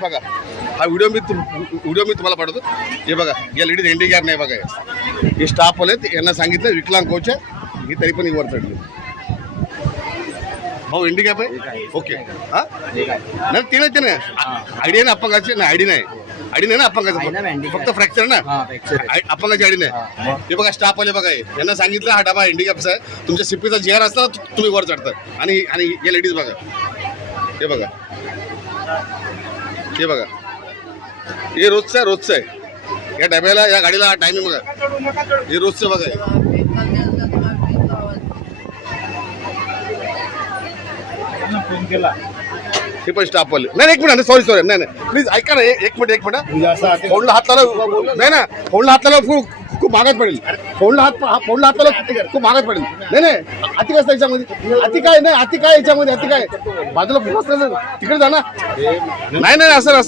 बघा हा व्हिडिओ मी तुम्हाला पाठवतो. हे बघा या लेडीज हँडिकॅप नाही बघा, हे स्टाफ आले यांना सांगितलं विकलांग कोच आहे ही, तरी पण वर चढली. भाऊ हँडिकॅप आहे ओके. हा नाही ते नाही आयडिया ना अपंगाची नाही, आयडी नाही ना अपंगाचं, फक्त फ्रॅक्चर ना अपंगाची आयडी नाही. हे बघा स्टाफ आले बघा, यांना सांगितलं हा डबा हँडिकॅपचा आहे, तुमच्या सीपीचा जेआर असता तुम्ही वर चढतात. आणि या लेडीज बघा, हे बघा हे रोजचं आहे. या डब्याला या गाडीला टायमिंग बघा, हे रोजचं बघा. हे पण स्टाफ वाले नाही, एक मिनिट सॉरी नाही प्लीज ऐका ना, एक मिनिट फोनला हात लावला नाही ना, फोनला हात लावला खूप महागात पडेल. फोनला हात लावला खूप महागात पडेल. नाही अति कसं याच्यामध्ये, अति काय याच्यामध्ये, अति काय बाजूला तिकडे जा ना. नाही असं नाही.